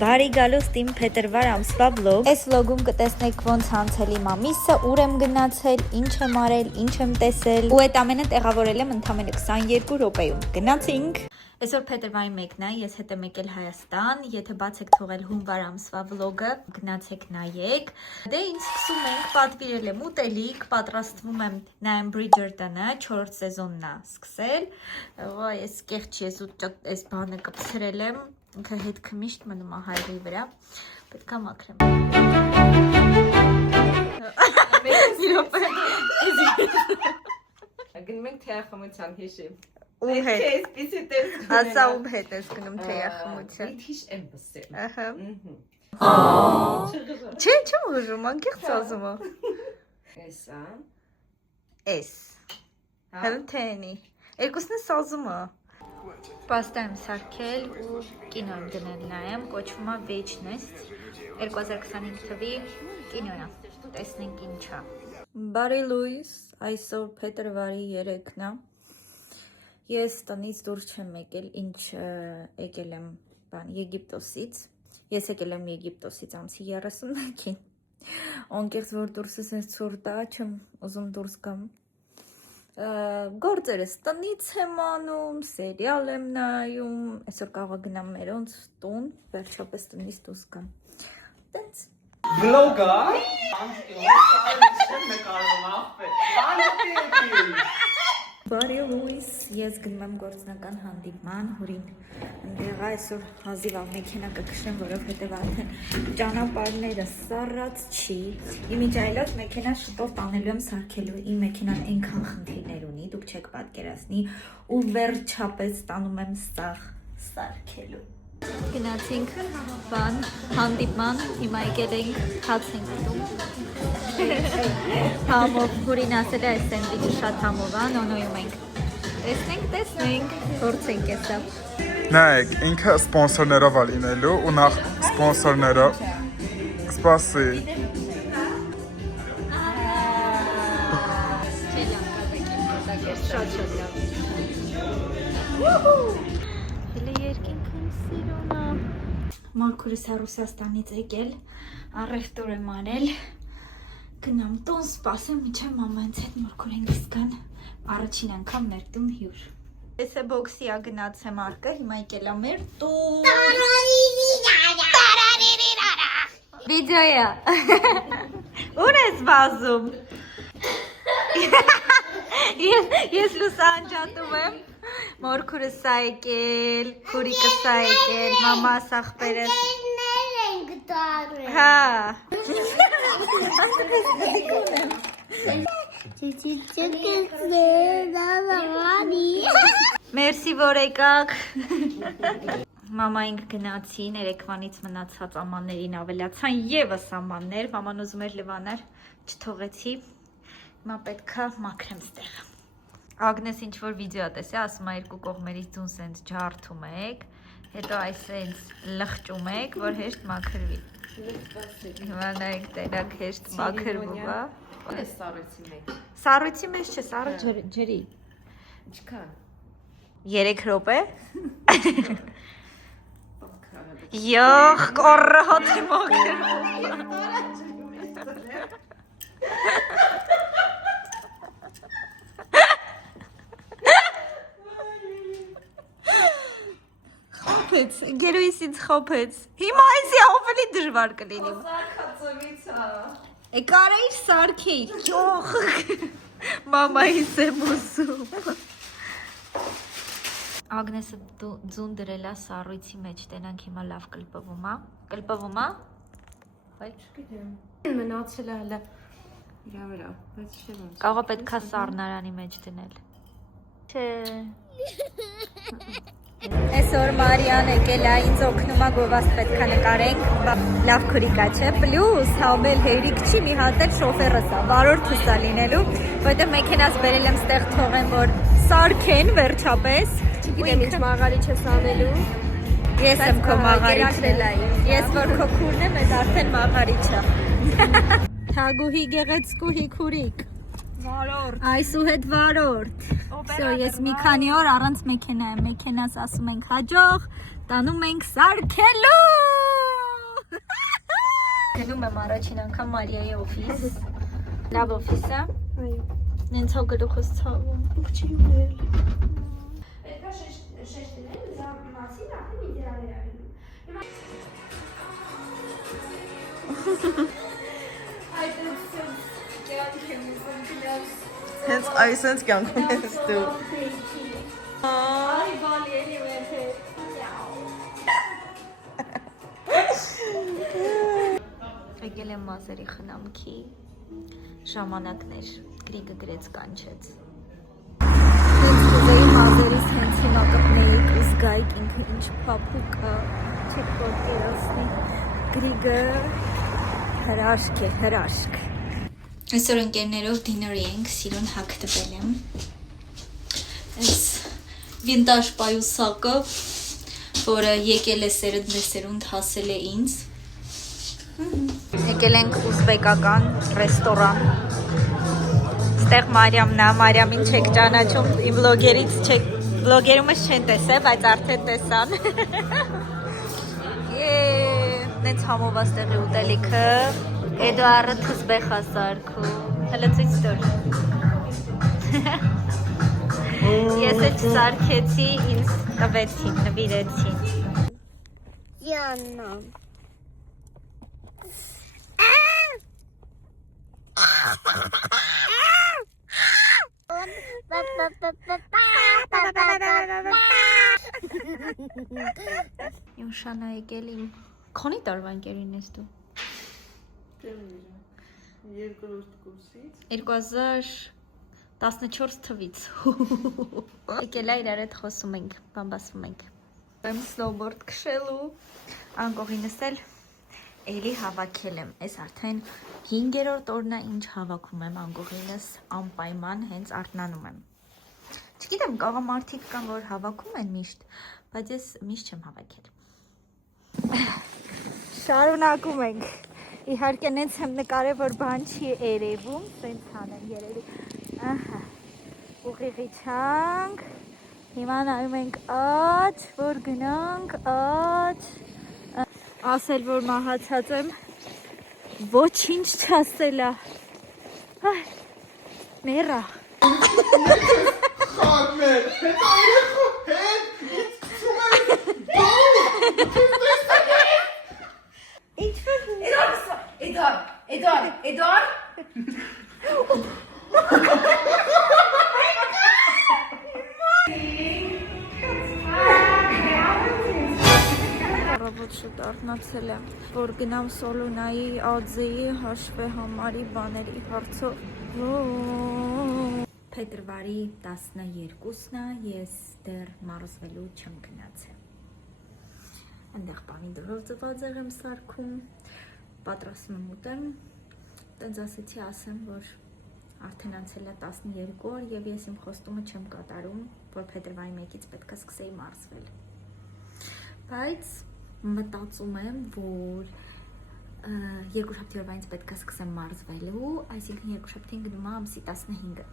Բարի գալուստ իմ փետրվար ամսվա վլոգ։ Այս վլոգում կտեսնեք ոնց անցել իմ ամիսը, ուր եմ գնացել, ինչ եմ արել, ինչ եմ տեսել։ Ու այդ ամենը տեղավորել եմ ընդամենը 22 րոպեում։ Գնացինք։ Այսօր փետրվարի 1-ն է, ես հետ եմ եկել Հայաստան, եթե բաց եք թողել հունվար ամսվա վլոգը, գնացեք նայեք։ Դե ինչ սկսում ենք, պատվիրել եմ ուտելիք, պատրաստվում եմ նայեմ Bridgerton-ը, 4-րդ սեզոնն է սկսել։ Ո այս կեղճ ես ու այս բանը կպցրել եմ, ինքը հետքը միշտ մնում է հայրի վրա, պետք է մաքրեմ։ Գնում ենք թեյախմության հիշի։ Ում հետ։ Ասա ում հետ ես գնում թեյախմության։ Այդ հիշ եմ բսել։ Ահա։ Չէ, չեմ ուժում, անկեղծ ասում եմ։ Էսա։ Էս։ Հəl թենի։ Երկուսն է սազում է։ Պաստա եմ սարքել ու կինո եմ դնել նայեմ, կոչվում է Вечность, 2025 թվի կինոն է։ Տեսնենք ինչա։ Բարի լույս, այսօր փետրվարի 3-ն է։ Ես տնից դուրս չեմ եկել, ինչ եկել եմ Եգիպտոսից։ Ես եկել եմ Եգիպտոսից ամսի 31-ին։ Անկեղծ որ դուրսս ես ցուրտ է, չեմ ուզում դուրս գամ։ Գործերս տնից եմ անում, սերիալ եմ նայում, այսօր կարող գնամ մերոնց տուն, վերջապես տնից դուրս գամ։ Տենց։ Vlogger? Բարի լույս, ես գնում եմ գործնական հանդիպման, հորին ընդեղ այսօր հազիվ մեքենա կքշնեմ, որովհետև արդեն ճանապարհները սառած չի։ Իմիջայլոց մեքենա շուտով տանելու եմ սարքելու, իմ մեքենան այնքան խնդիրներ ունի, դուք չեք պատկերացնի, ու վերջապես տանում եմ սաղ սարքելու։ Գնացինք հանդիպման, հիմա եկել ենք հաց ենք ուտում։ Համով, հորին ասել է այս սենդվիչը շատ համով է, նոնոյում ենք։ Տեսնենք, փորձենք էսա։ Նայեք, ինքը սպոնսորներով է լինելու ու նախ սպոնսորները սպասի։ Շատ լավ։ Հələ երկինք եմ սիրում։ Մորքուրս է Ռուսաստանից եկել, առևտուր եմ արել, գնամ տուն սպասեմ, միջև մամանց հետ մորքուր ենք իսկան, առաջին անգամ մեր տուն հյուր։ Ես է բոքսի ա գնացեմ արկը, հիմա եկել է մեր տուն։ Վիդեոյա։ Ուր ես վազում։ Ես լուսանջատում եմ, մորքուրս սա եկել, քուրիկը սա եկել, մամա սաղպերս։ Հա։ Մերսի որ եկաք։ Մամայինք գնացին, երեկվանից մնացած ամաններին ավելացան եւս ամաններ, մաման ուզում էր լվանար, չթողեցի։ Հիմա պետքա մաքրեմ ստեղ։ Ագնես ինչ որ վիդեո տեսի, ասում է երկու կողմերից ձուն սենց ջարդում եք, հետո այս սենց լղճում եք, որ հեշտ մաքրվի։ Հիմա նայեք տենակ հեշտ մաքրվում է։ Այս սառույցի մեջ։ Սառույցի մեջ չէ, սառը ջրի։ Ինչքան։ 3 րոպե։ Յոխ, կորրոտ մաքրվում։ Խոփեց, գերույս ինձ խոփեց։ Հիմա այսի ավելի դժվար կլինի։ Կարեիր սարքեիր, յոխ։ Մամայիս եմ ուզում։ Ագնեսը ձուն դրել է սառույցի մեջ, տենանք հիմա լավ կլպվում է։ Կլպվում է։ Չգիտեմ։ Մնացել է հələ իրա վրա, բայց չէ ոնց։ Կարող է պետքա սառնարանի մեջ դնել։ Չէ։ Այսօր Մարիան եկել է, ինձ օգնում է գովաստ պետքա նկարենք, լավ քուրիկա չէ, պլյուս համել հերիք չի, մի հատ էլ շոֆերս է, վարորդս է լինելու, որտեղ մեքենաս բերել եմ ստեղ թողեմ, որ սարքեն վերջապես։ Չգիտեմ ինչ մաղարիչ ես անելու։ Ես եմ քո մաղարիչը։ Ես որ քո քուրն եմ, այդ արդեն մաղարիչը։ Թագուհի գեղեցկուհի քուրիկ։ Վարորդ։ Այսուհետ վարորդ։ Всё, ես մի քանի օր առանց մեքենա եմ, մեքենաս ասում ենք հաջող, տանում ենք սարքելու։ Գնում եմ առաջին անգամ Մարիայի օֆիս։ Լավ օֆիս է։ Այո։ Նենց հա գլուխս ցավում։ Չի ունել։ Հենց այսենց կյանքում ես դու։ Ay, vale, anyway. Եկել եմ մազերի խնամքի ժամանակներ, գրիգը գրեց կանչեց։ Հենց կուզեի մազերիս հենց հիմա կպնեիք ու զգայիք ինքը ինչ պապուկ չեք պատկերացնի, գրիգը հրաշք է, հրաշք։ Այսօր ընկերներով դիների ենք, սիրուն հագտվել եմ։ Այս վինտաժ պայուսակը, որը եկել է սերունդ հասել է ինձ։ Եկել ենք ուզբեկական ռեստորան։ Ստեղ Մարիամն է, Մարիամին չեք ճանաչում, իմ վլոգերից չեք, վլոգերումս չեն տեսել, բայց արդեն տեսան։ Նենց համով է ստեղի ուտելիքը, Էդուարը թզբեխ է սարքում, հլը ծույց տոր։ Ես էլ չսարքեցի, ինձ տվեցին, նվիրեցին։ Յաննա։ Իմ եկել իմ քանի տարվա ընկերին ես դու։ 2014 թվից։ Եկել է իրար հետ խոսում ենք, բամբասվում ենք։ Եմ սնոուբորդ քշելու, անկողինս էլ էլի հավաքել եմ։ Այս արդեն 5-րդ օրն է ինչ հավաքում եմ անկողինս անպայման հենց արթնանում եմ։ Չգիտեմ, կաղա մարդիկ կան, որ հավաքում են միշտ, բայց ես միշտ չեմ հավաքել։ Շարունակում ենք։ Իհարկե նենց եմ նկարել, որ բան չի երևում, սենց հանեմ երևի։ Ահա, ուղիղի չանք, հիմա նայում ենք աջ, որ գնանք աջ, ասել, որ մահացած եմ, ոչինչ չասելա, մերա։ Խարմեր, հետ այրեխո, հետ, Էդուարդ։ Առավոտ շուտ արթնացել եմ, որ գնամ Սոլունայի Adzեի հաշվի համարի բաների հարցով։ Փետրվարի 12-ն է, ես դեռ մարզվելու չեմ գնացել։ Այնտեղ պամիդորով ծվածեղ եմ սարքում, պատրաստում եմ ուտեմ, տենց ասեցի ասեմ, որ արդեն անցել է 12 օր և ես իմ խոստումը չեմ կատարում, որ փետրվարի 1-ից պետք է սկսեի մարզվել։ Բայց մտածում եմ, որ երկուշաբթի օրվանից պետք է սկսեմ մարզվելու, այսինքն երկուշաբթին գնում եմ ամսի 15-ը։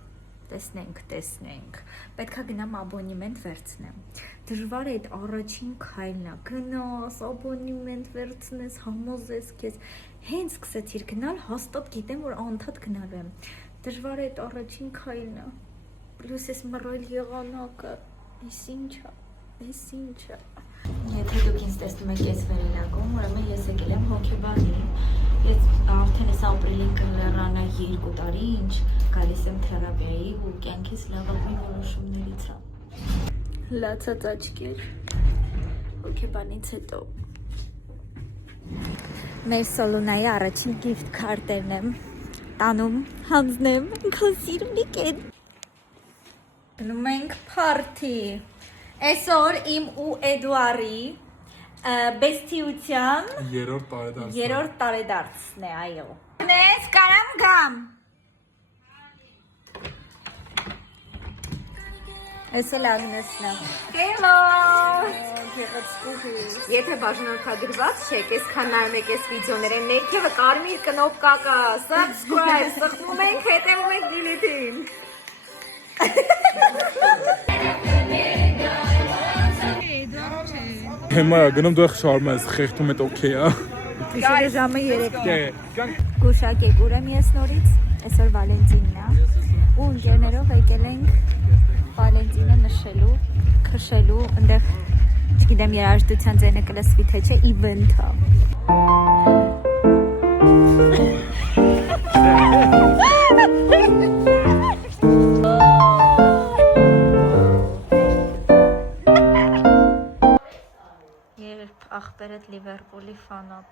Տեսնենք, պետք է գնամ աբոնիմենտ վերցնեմ։ Դժվար է այդ առաջին քայլն է, գնաս, աբոնիմենտ վերցնես, համոզես քեզ, հենց սկսեցիր գնալ, հաստատ գիտեմ, որ անդադ գնալու եմ։ Դժվար է այդ առաջին քայլն է, պլյուս ես մռայլ եղանակը, այս ինչա։ Եթե դուք ինձ տեսնում եք ես վերելակում, ուրեմն ես եկել եմ հոգեբանի, ես արդեն ես ապրիլի կլերանա 2 տարի, ինչ գալիս եմ թերապիայի ու կյանքիս լավագույն որոշումներից է։ Լացած աչքեր, հոգեբանից հետո։ Մեր Սոլունայի առաջին գիֆտ քարտերն եմ տանում, հանձնեմ, ինքան սիրունիկ են։ Գնում ենք փարթի։ Այսօր իմ ու Էդուարի բեստիության 3-րդ տարեդարձն է, այո։ Նես կարամ գամ։ Այս էլ Ագնեսն է։ Hello։ Եթե բաժանորդագրված չեք, այսքան նայում եք այս վիդեոները, ներքևը կարմիր կնոպկա կա, subscribe, սխմում ենք, հետևում ենք Լիլիթին։ Հիմա գնում դու շարում ես, խեղդում ես օքեյ է։ Գիշերը ժամը 3-ն է։ Գանք Գուշակ եք ուրեմ ես նորից, այսօր Վալենտինն է, ու ընկերներով եկել ենք Վալենտինը նշելու, քշելու, ընդեղ, չգիտեմ երաժշտության ձայնը կլսվի թե չէ, իվենթը։ Երբ ախպերդ Լիվերպուլի ֆանատ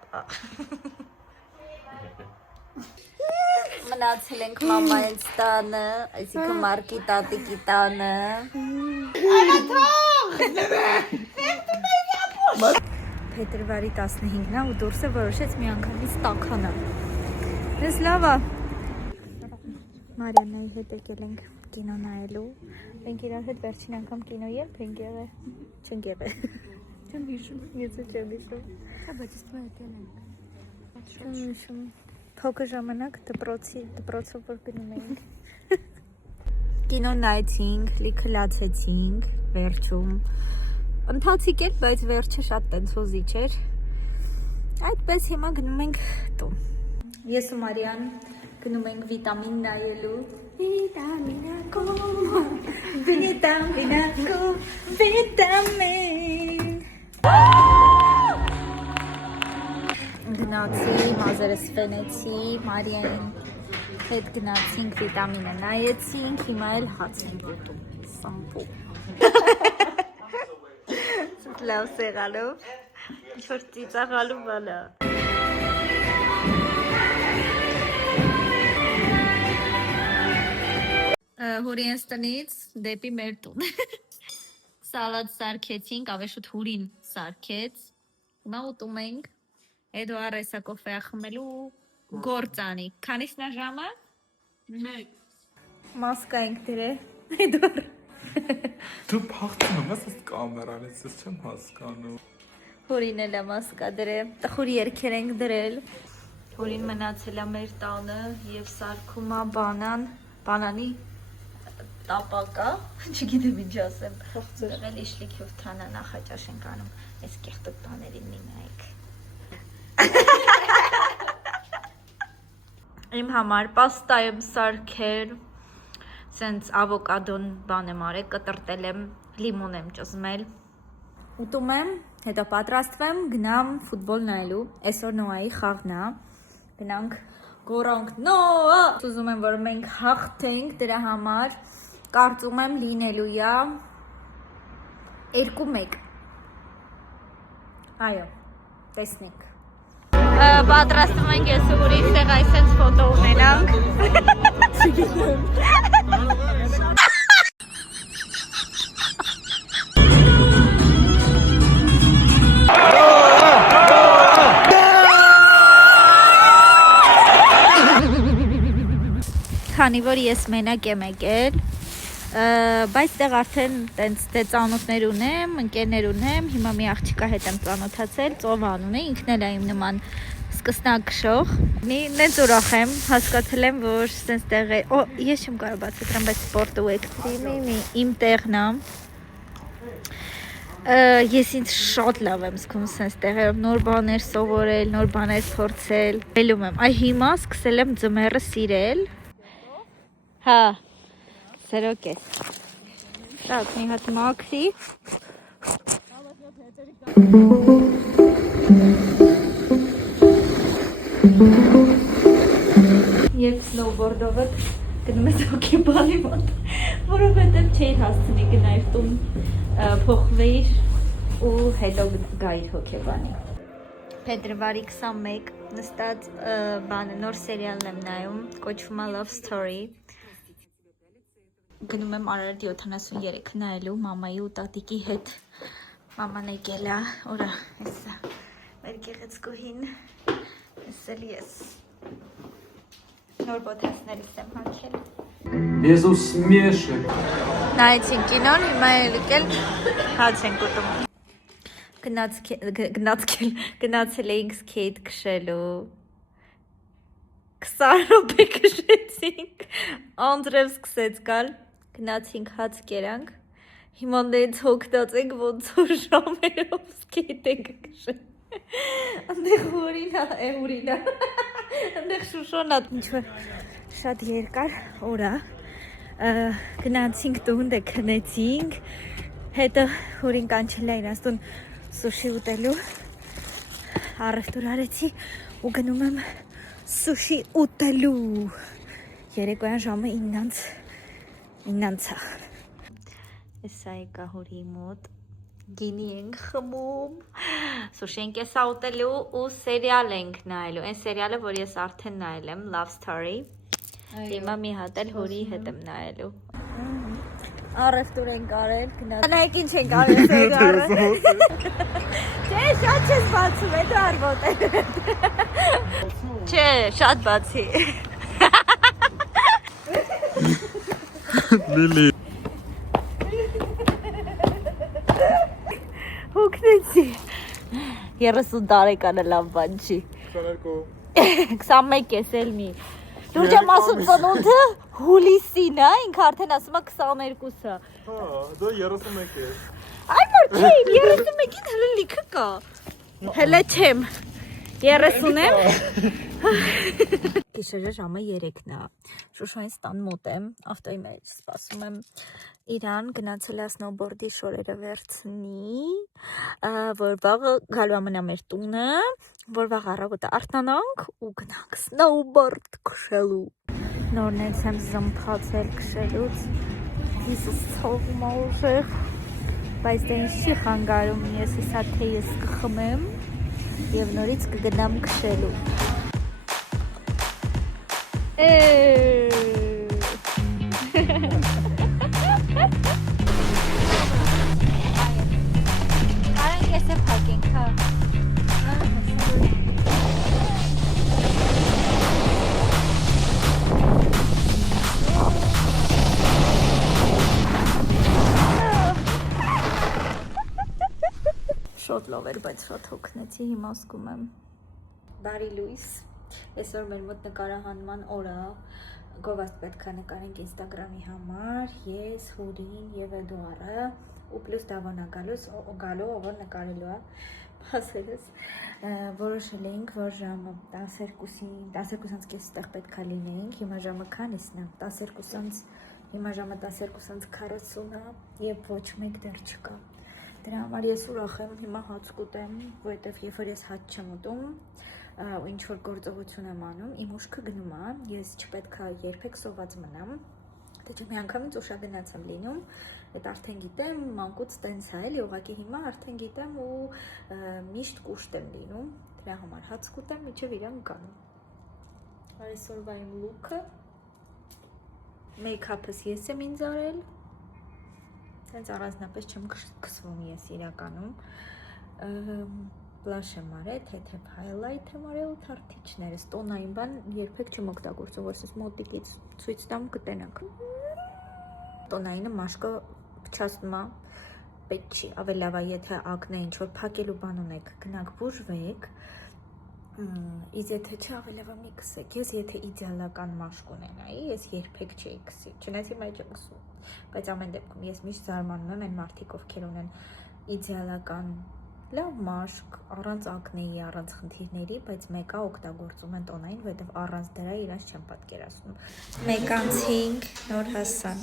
մնացել ենք մամայից տանը, այսինքն Մարկի տատիկի տանը։ Փետրվարի 15-ն է ու դուրսը որոշեց մի անգամից տաքանա։ Ես լավ է։ Մարիաննայի հետ եկել ենք կինո նայելու։ Մենք իրար հետ վերջին անգամ կինո երբ ենք եղել։ Չենք եղել։ Չեմ հիշում, ես չեմ հիշում։ Չէ, բայց ես դու եկել ենք։ Չեմ հիշում։ Փոքր ժամանակ դպրոցով որ գնում էինք։ Կինո նայեցինք, լիքը լացեցինք, վերջում։ Ընթացիկ էր, բայց վերջը շատ տենց հուզիչ էր։ Այդպես հիմա գնում ենք տուն։ Ես ու Մարիան գնում ենք վիտամին նայելու։ Վիտամին։ Գնացի, մազերս ֆենեցի, Մարիային հետ գնացինք, վիտամինը նայեցինք, հիմա էլ հաց ենք ուտում, սամպու։ Լավ սեղալով, ինչ-որ ծիծաղալու բանա։ Հուրիենց տնից դեպի մեր տուն։ Սալատ սարքեցինք, ավեշուտ հուրին սարքեց, հիմա ուտում ենք, Էդուար էսա կոֆեա խմելու գործանի, քանիսն է ժամը? Մասկա ենք դրել, Էդուար։ դու փախտում ես այս կամերանից, ես չեմ հասկանում։ Հուրին էլ է մասկա դրել, տխուր երկեր ենք դրել։ Հուրին մնացել է մեր տանը և սարքում է բանանի տապակա, չգիտեմ ինչ ասեմ, դրել իշլիքով թանա նախաճաշ ենք անում, այս կեղտոտ բաներին մի նայեք։ Իմ համար պաստա եմ սարքել, սենց ավոկադոն բան եմ արել, կտրտել եմ, լիմոն եմ ճզմել։ Ուտում եմ, հետո պատրաստվեմ, գնամ ֆուտբոլ նայելու, այսօր Նոայի խաղն է, գնանք գորանք Նոա, ուզում եմ, որ մենք հաղթենք դրա համար, կարծում եմ լինելու է 2-1, այո, տեսնենք։ Պատրաստում ենք ես ու ուրիշ տեղ այսենց ֆոտո ունենանք։ Քանի որ ես մենակ եմ եկել, բայց տեղ արդեն տենց դե ծանոթներ ունեմ, ընկերներ ունեմ, հիմա մի աղջիկա հետ եմ ծանոթացել, Ծովան ունի, ինքն էլ է իմ նման սկսնակ քշող։ Նենց ուրախ եմ, հասկացել եմ, որ սենց տեղ է, ես չեմ կարող բացատրեմ, բայց սպորտը ու էքստրիմի իմ տեղն է։ Ես ինձ շատ լավ եմ զգում սենց տեղերով, նոր բաներ սովորել, նոր բաներ փորձել։ Ելում եմ, այ հիմա սկսել եմ ձմեռը սիրել։ Հա, սերոք ես։ Շատ մի հատ մաքրի։ Եվ սնոուբորդով գնում ես հոկեբանի մոտ, որովհետև չէիր հասցնի գնայր տուն փոխվեիր ու հետո գայիր հոկեբանի։ Փետրվարի 21 նստած նոր սերիալն եմ նայում, կոչվում է Love Story։ Գնում եմ Արարատ 73 նայելու մամայի ու տատիկի հետ։ Մաման եկել է, ուրա, էսա, մեր գեղեցկուհին, ես էլ ես։ Նոր բոթասներից եմ հաքել։ Ես ու սմեշը։ Նայեցին կինոն, հիմա ելիկել հաց ենք ուտում։ Գնացել էինք սկեյթ քշելու։ 20 րոպե քշեցինք, Անդրև սկսեց գալ, գնացինք հաց կերանք, հիմա նենց հոգնած ենք, ոնց որ ժամերով սկեյթ ենք քշել։ Այնտեղ հորինա, այնտեղ շուշոնա ինչ-որ շատ երկար օր է, գնացինք տուն դե քնեցինք, հետո հորին կանչել է իրանց տուն սուշի ուտելու, առևտուր արեցի ու գնում եմ սուշի ուտելու, երեկոյան ժամը 9-ը, Էսա եկա հորի մոտ, գինի ենք խմում, սուշի ենք եսա ուտելու ու սերիալ ենք նայելու, այն սերիալը, որ ես արդեն նայել եմ, Love Story, հիմա մի հատ էլ հորի հետ եմ նայելու։ Առևտուր ենք արել, գնայք ինչ ենք արել սերիալը։ Չէ, շատ չես բացում, հետո արվոտել։ Չէ, շատ բացի։ Լիլի։ Հոգնեցի, 30 տարեկանը լավ բան չի, 21 ես էլ մի, լուրջ եմ ասում ծնունդը հուլիսին է, ինք արդեն ասում է 22-ը։ Հա, դա 31 է։ Այ որ չէ, 31-ին հլը լիքը կա, հլը չեմ, 30 եմ, գիշերը ժամը 3-ն է, Շուշոյին ստան մոտ եմ, ավտոյի մեջ սպասում եմ իրան, գնացել է սնոուբորդի շորերը վերցնի, որ վաղը գալու ամենա մեր տունը, որ վաղ առավոտը արթնանանք ու գնանք սնոուբորդ քշելու։ Նորնից եմ զմփացել քշելուց, դիզս ցողում ուժեղ, բայց դե ինչ չի խանգարում, ես հեսա թե ես կխմեմ և նորից կգնամ քշելու։ Արենք ես է պակենք, հա։ Շոտ լով էր, բայց շատ հոգնեցի, հիմա ասկում եմ։ Բարի լույս, այսօր մեր մոտ նկարահանման օր է, գովաստ պետք է նկարենք ինստագրամի համար, ես, հորին և Էդուարը, ու պլյուս դավանա գալու, որ նկարելու է, պասերս, որոշել էինք, որ ժամը 12-ից կես տեղ պետք է լինեինք, հիմա ժամը քանիսն է, 12-ից, հիմա ժամը 12:40 է, և ոչ մեկ դեռ չկա։ Դրա համար ես ուրախ եմ, հիմա հաց կուտեմ, որովհետև երբ որ ես հաց չեմ ուտում, ու ինչ-որ գործողություն եմ անում, իմ ուշքը գնում է, ես չպետք է երբեք սոված մնամ, թե չէ մի անգամից ուշագնաց եմ լինում, այդ արդեն գիտեմ, մանկուց տենց է էլի, ուղղակի հիմա արդեն գիտեմ ու միշտ կուշտ եմ լինում, դրա համար հաց կուտեմ, մինչև իրան գանում։ Այսօրվա իմ լուքը, մեյքափս ես եմ ինձ արել, հենց առանձնապես չեմ քսվում ես իրականում, բլաշ եմ արել, թեթև հայլայթ եմ արել ու թարթիչներս, տոնային բան երբեք չեմ օգտագործում, որ ես մոտիկից ցույց տամ կտենաք։ Տոնայինը մաշկը փչացնում է, պետք չի, ավելի լավ է, եթե ակնե ինչ-որ փակելու բան ունեք, գնանք բուժվեք, իսկ եթե չէ, ավելի լավ է մի կսեք, ես եթե իդեալական մաշկ ունենայի, ես երբեք չէի կսի, չնայած հիմա չեմ կսում, բայց ամեն դեպքում ես միշտ զարմանում եմ այն մարդիկ, ովքեր ունեն իդեալական լավ մաշկ, առանց ակնեի, առանց խնդիրների, բայց մեկը օգտագործում են տոնային, որովհետև առանց դրա իրանց չեմ պատկերացնում։ Մեկ անցինք, նոր հասան։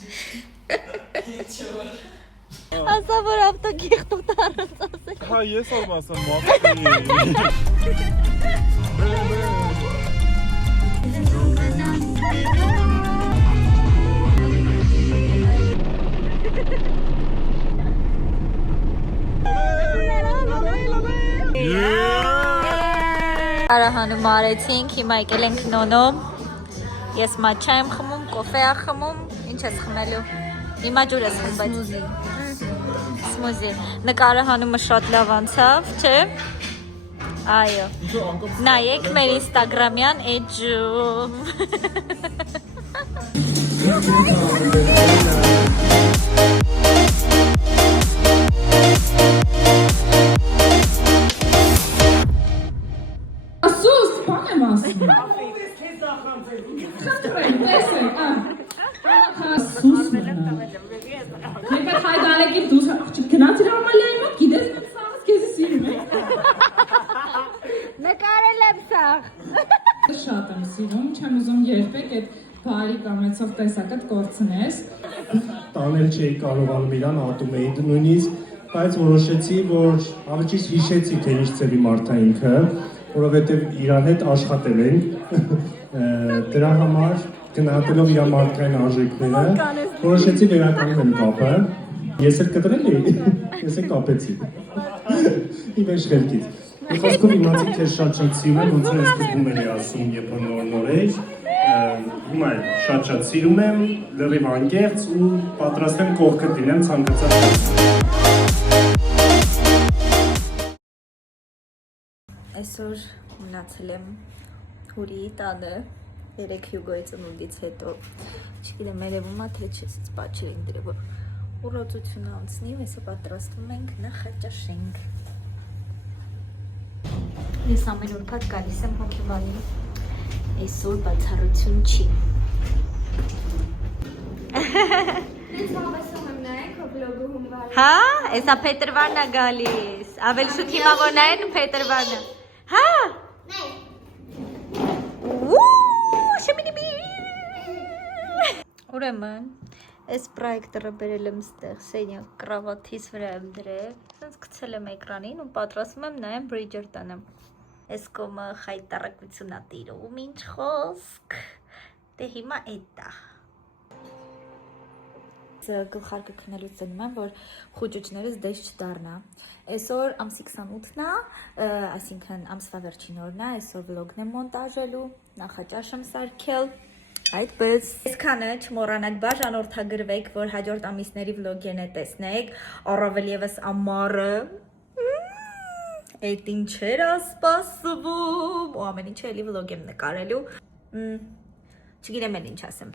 Ասա, որ ավտոկեղտոտ առանց ասել։ Հա, ես ով ասեմ, Արահանում արեցինք, հիմա եկել ենք նոնո, ես մաչա եմ խմում, կոֆե է խմում, ինչ ես խմելու, հիմա ջուր ես խմում, սմուզի, նկարահանումը շատ լավ անցավ, չէ, այո, նայեք մեր ինստագրամյան էջում, Hayır, git dur. Gnați la Malia, mă, ghideți, să am schezi sirme. Նկարել եմ սաղ։ Շատ եմ սիրում, չեմ ուզում երբեք այդ բարի կամեցող տեսակդ կորցնես։ Տանել չէի կարողանում իրան, ատում էի նույնիսկ, բայց որոշեցի, որ ավելի ճիշտ հիշեցի, թե ինչ ծևի մարդ է ինքը, որովհետև իրան հետ աշխատել ենք, դրա համար գնահատելով իր մարդկային արժեքները, որոշեցի վերականգնել եմ կապը, ես էլ կտրել էի, ես էլ կապեցի, իմ են շղելքից։ Մի խոսքով իմացի քեզ շատ սիրում եմ, ոնց որ ես սկզբում էի ասում, երբ որ նոր էի, հիմա էլ շատ սիրում եմ, լրիվ անկեղծ ու պատրաստ եմ կողքդ լինեմ ցանկացած։ Այսօր մնացել եմ հուրիի տանը, 3 հյուգոյի ծնունդից հետո, չգիտեմ երևում է, թե չես պատճեր ենք դրե, որ ուռածությունը անցնի, հեսա պատրաստվում ենք նախաճաշենք։ Ես ամեն ուրբաթ գալիս եմ հոգեբանի, այսօր բացառություն չի։ Հա, էսա Փետրվարն է գալիս, ավել շուտ հիմա որ նայեն Փետրվարն է։ Հա։ Ուրեմն, այս պրոյեկտորը բերել եմ ստեղ, սենյակ կրավաթիս վրա եմ դրել, սենց գցել եմ էկրանին ու պատրաստում եմ նայեմ Բրիջերտոնը։ Այս կոմը խայտարակություն ա տիրում, ինչ խոսք, դե հիմա էդ է։ Գլխարկը քնելուց ծնում եմ, որ խուճուճներս դեշ չդառնա։ Այսօր ամսի 28-ն է, այսինքն ամսվա վերջին օրն է, այսօր վլոգն եմ մոնտաժելու, նախաճաշ եմ սարքել, այդպես։ Այսքանը չմոռանաք բաժանորդագրվեք, որ հաջորդ ամիսների վլոգերն է տեսնեք, առավել ևս ամառը, այդ ինչեր է սպասվում, ու ամեն ինչը էլի վլոգ եմ նկարելու, չգիտեմ էլ ինչ ասեմ։